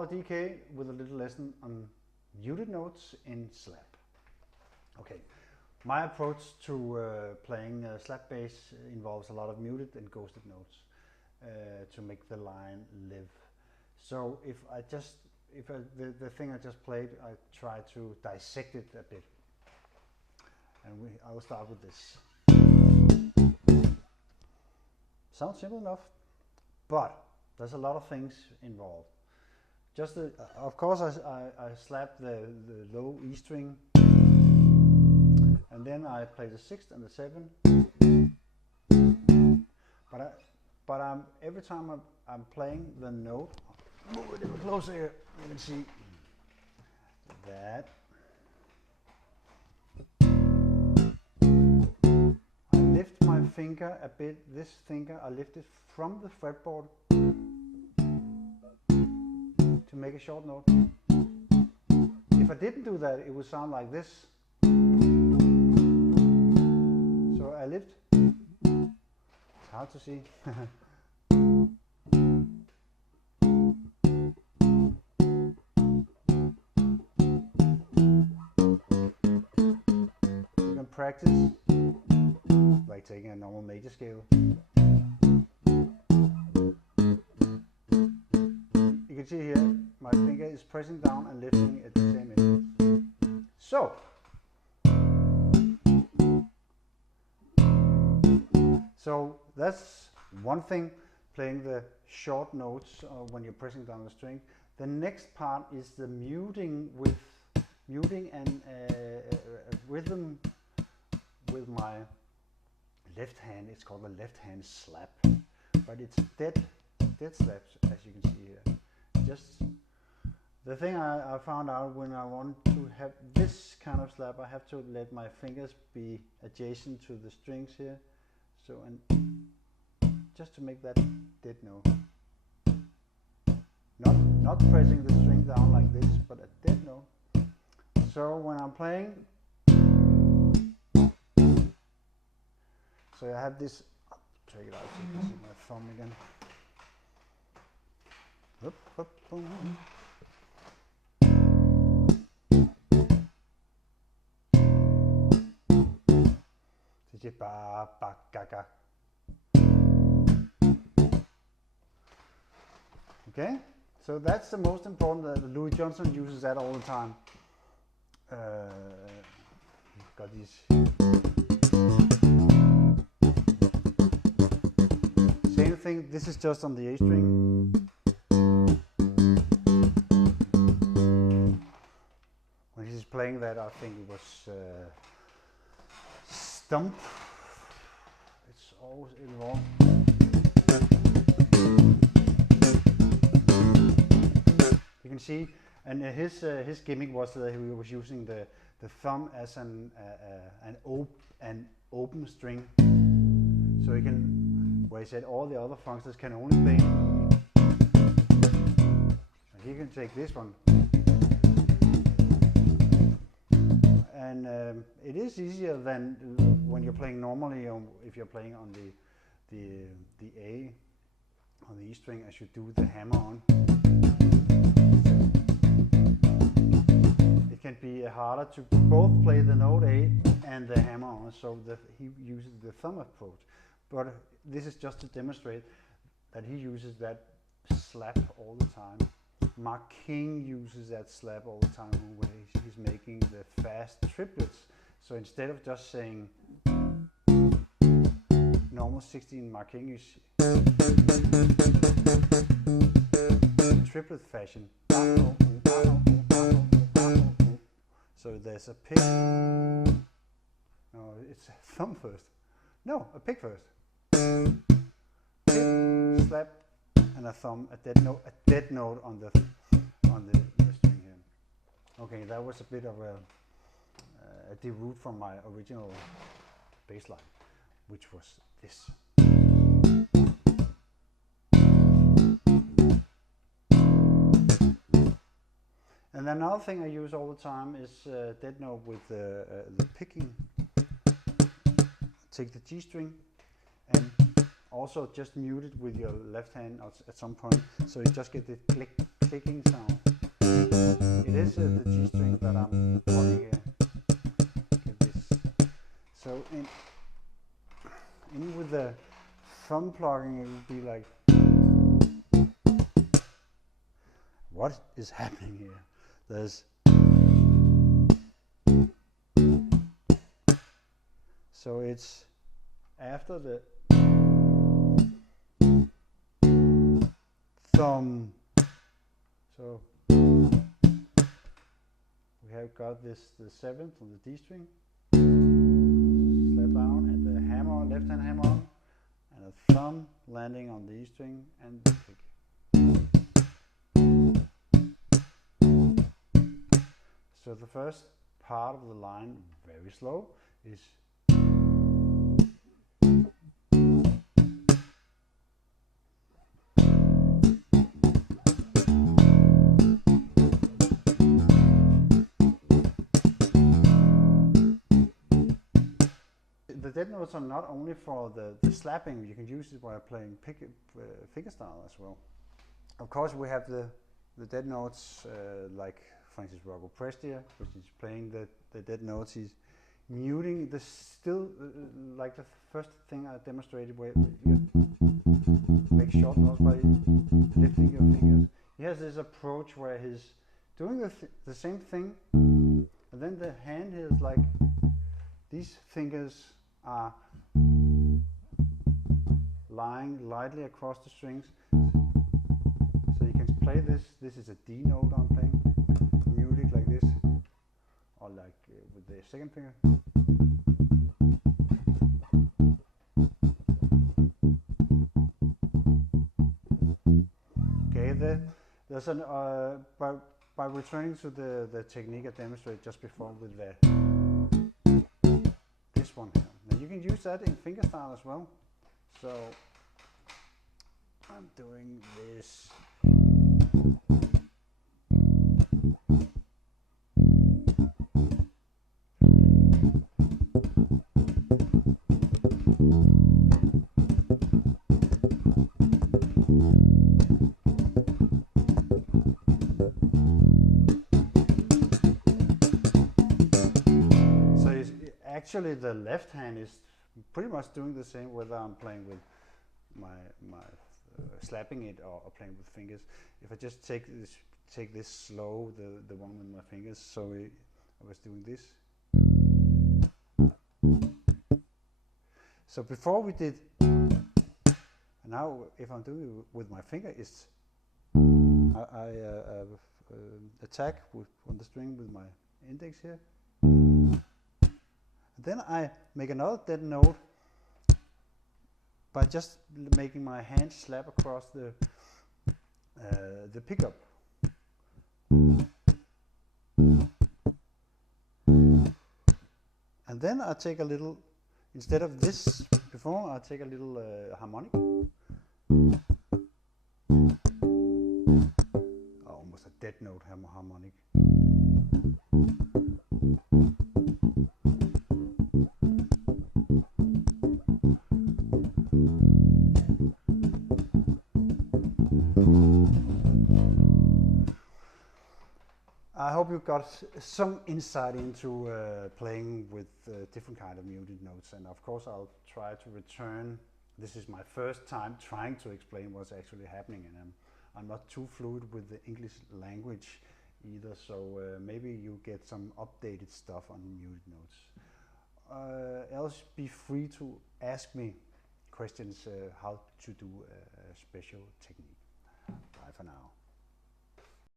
another DK with a little lesson on muted notes in slap. Okay, my approach to playing slap bass involves a lot of muted and ghosted notes to make the line live. So the thing I just played, I try to dissect it a bit, and I will start with this. Sounds simple enough, but there's a lot of things involved. Just of course I slap the low E string, and then I play the 6th and the 7th. But every time I'm playing the note, move it a little closer here, you can see that I lift my finger a bit. This finger I lift it from the fretboard to make a short note. If I didn't do that, it would sound like this. So I lift. It's hard to see. You can practice by taking a normal major scale. You can see here, my finger is pressing down and lifting at the same intervals. So that's one thing, playing the short notes when you're pressing down the string. The next part is the muting and rhythm with my left hand. It's called a left hand slap, but it's dead slaps, as you can see here. Just the thing I found out, when I want to have this kind of slap, I have to let my fingers be adjacent to the strings here. So, and just to make that dead note. Not pressing the string down like this, but a dead note. So when I'm playing, so I have this, check it out so you can see my thumb again. Up, up, boom. Ba, ba, ga, ga. Okay, so that's the most important. Louis Johnson uses that all the time. You've got these. Same thing, this is just on the A string. When he's playing that, I think it was stump. It's always involved. You can see, and his gimmick was that he was using the thumb as an open string, so he can, where he said all the other functions can only play. And he can take this one. And it is easier than when you're playing normally, if you're playing on the A, on the E string, as you do the hammer on. It can be harder to both play the note A and the hammer on, so he uses the thumb approach. But this is just to demonstrate that he uses that slap all the time. Mark King uses that slap all the time when he's making the fast triplets. So instead of just saying normal 16, Mark King is triplet fashion. So there's a pick. No, it's a thumb first. No, a pick first. Pick, slap, and a thumb, a dead note on the string here. Okay, that was a bit of a deroute from my original bass line, which was this. And another thing I use all the time is dead note with the picking. Take the G string and also just mute it with your left hand at some point, so you just get the click, click, picking sound. It is the G string that I'm plugging here. Get this. So in with the thumb plugging, it would be like. What is happening here? There's. So it's after the thumb. So we have got this, the 7th on the D string, slap down, and the hammer, left hand hammer on, and a thumb landing on the E string and the pick. So the first part of the line, very slow, is the dead notes are not only for the slapping, you can use it while playing fingerstyle as well. Of course, we have the dead notes like, for instance, Rocco Prestia, which is playing the dead notes. He's muting the still, like the first thing I demonstrated, where you make short notes by lifting your fingers. He has this approach where he's doing the same thing, and then the hand is like, these fingers are lying lightly across the strings. So you can play this. This is a D note I'm playing. Mute it like this, or like with the second finger. Okay, there's an by returning to the technique I demonstrated just before with this one here. Now you can use that in fingerstyle as well. So I'm doing this. Actually, the left hand is pretty much doing the same whether I'm playing with my slapping it or playing with fingers. If I just take this slow, the one with my fingers, so I was doing this. So before we did, now if I'm doing it with my finger, it's I attack on the string with my index here. Then I make another dead note by just making my hand slap across the pickup. And then I take a little, instead of this before, I take a little harmonic. Almost a dead note harmonic. I hope you got some insight into playing with different kind of muted notes, and of course I'll try to return. This is my first time trying to explain what's actually happening, and I'm not too fluid with the English language either, so maybe you get some updated stuff on muted notes. Else be free to ask me questions how to do a special technique. Bye for now.